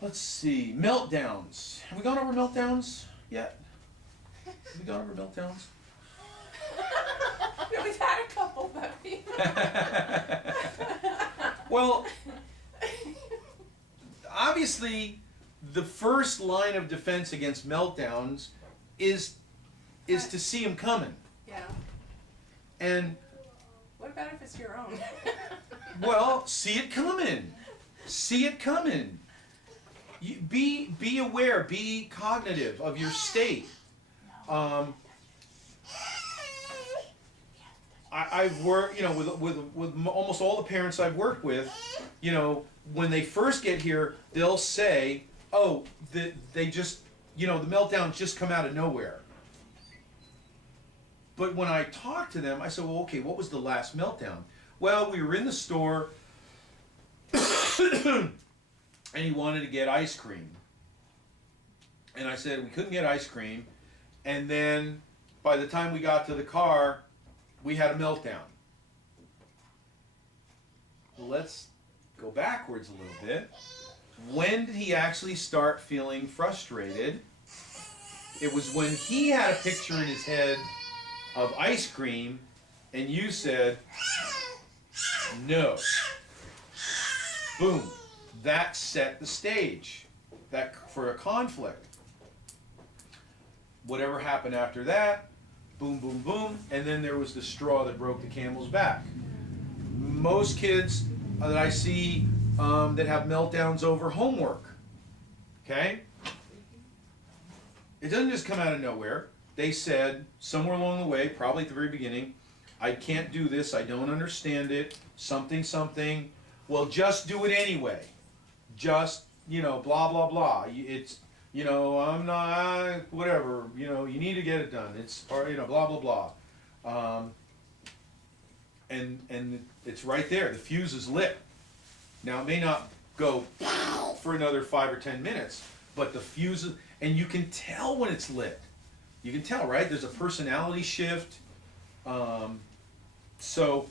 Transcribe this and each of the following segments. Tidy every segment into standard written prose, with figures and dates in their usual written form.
Let's see, meltdowns. Have we gone over meltdowns yet? Have we gone over meltdowns? Yeah, we've had a couple, but Well, obviously, the first line of defense against meltdowns is to see them coming. yeah. And, What about if it's your own? well, see it coming. See it coming. You, be aware, be cognitive of your state. I've worked, with almost all the parents I've worked with, when they first get here, they'll say, oh, they just, the meltdowns just come out of nowhere. But when I talk to them, I say, well, okay, what was the last meltdown? Well, we were in the store, and he wanted to get ice cream. And I said, we couldn't get ice cream. And then by the time we got to the car, we had a meltdown. Well, let's go backwards a little bit. When did he actually start feeling frustrated? It was when he had a picture in his head of ice cream, and you said, no. Boom. That set the stage for a conflict. Whatever happened after that, boom, boom, boom, and then there was the straw that broke the camel's back. Most kids that I see that have meltdowns over homework, okay? It doesn't just come out of nowhere. They said somewhere along the way, probably at the very beginning, I can't do this, I don't understand it, something, something. Well, just do it anyway. Just, blah, blah, blah. It's, I'm not, whatever, you need to get it done. It's, blah, blah, blah. And it's right there. The fuse is lit. Now, it may not go for another 5 or 10 minutes, but the fuse is, and you can tell when it's lit. You can tell, right? There's a personality shift. So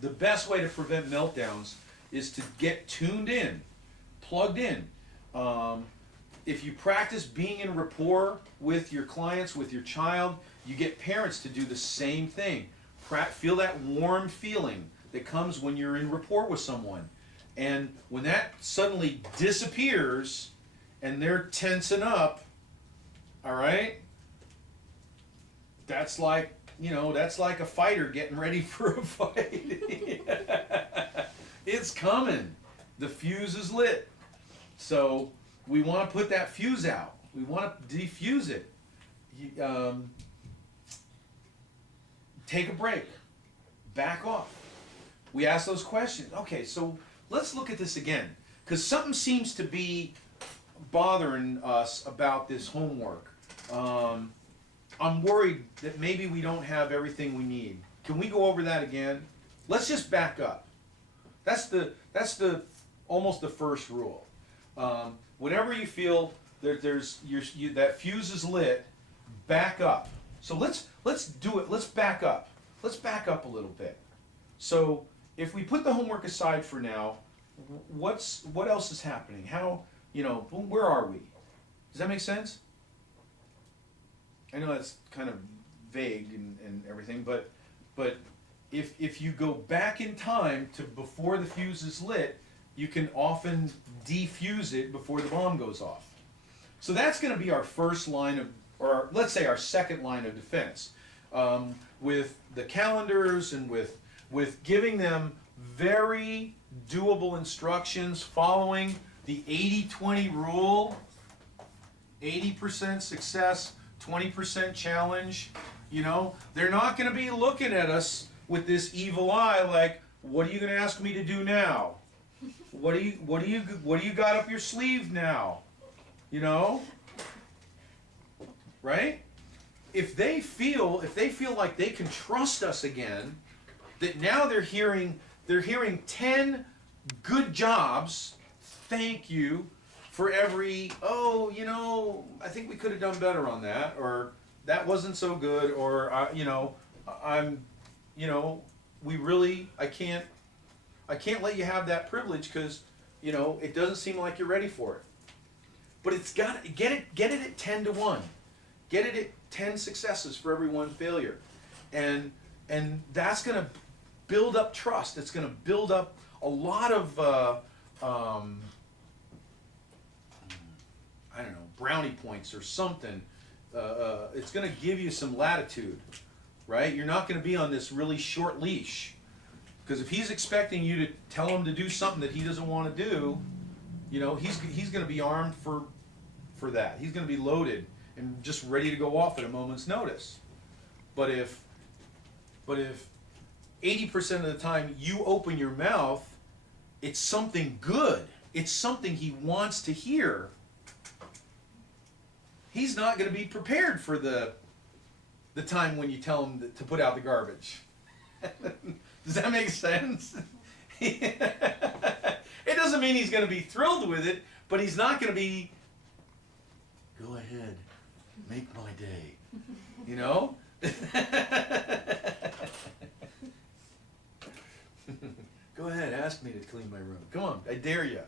the best way to prevent meltdowns is to get tuned in, plugged in. If you practice being in rapport with your clients, with your child, you get parents to do the same thing. Feel that warm feeling that comes when you're in rapport with someone. And when that suddenly disappears and they're tensing up, all right, that's like a fighter getting ready for a fight. It's coming. The fuse is lit. So we want to put that fuse out. We want to defuse it. Take a break. Back off. We ask those questions. Okay, so let's look at this again. Because something seems to be bothering us about this homework. I'm worried that maybe we don't have everything we need. Can we go over that again? Let's just back up. That's the almost the first rule. Whenever you feel that fuse is lit, back up. So let's do it. Let's back up. Let's back up a little bit. So if we put the homework aside for now, what else is happening? Where are we? Does that make sense? I know that's kind of vague and everything, but if you go back in time to before the fuse is lit, you can often defuse it before the bomb goes off. So that's going to be our first line or let's say our second line of defense. With the calendars and with giving them very doable instructions following the 80-20 rule, 80% success, 20% challenge. They're not going to be looking at us with this evil eye like, what are you going to ask me to do now? What do you got up your sleeve now? Right? If they feel like they can trust us again, that now they're hearing 10 good jobs, thank you, for every, I think we could have done better on that, or that wasn't so good, or I can't let you have that privilege because you know, it doesn't seem like you're ready for it. But it's got to get it at 10 to 1. Get it at 10 successes for every 1 failure. And that's going to build up trust. It's going to build up a lot of I don't know, brownie points or something. It's going to give you some latitude, right? You're not going to be on this really short leash. Because if he's expecting you to tell him to do something that he doesn't want to do, you know, he's going to be armed for that. He's going to be loaded and just ready to go off at a moment's notice. But if 80% of the time you open your mouth, it's something good. It's something he wants to hear. He's not going to be prepared for the time when you tell him to put out the garbage. Does that make sense? It doesn't mean he's going to be thrilled with it, but he's not going to be, go ahead, make my day. You know? Go ahead, ask me to clean my room. Come on, I dare you.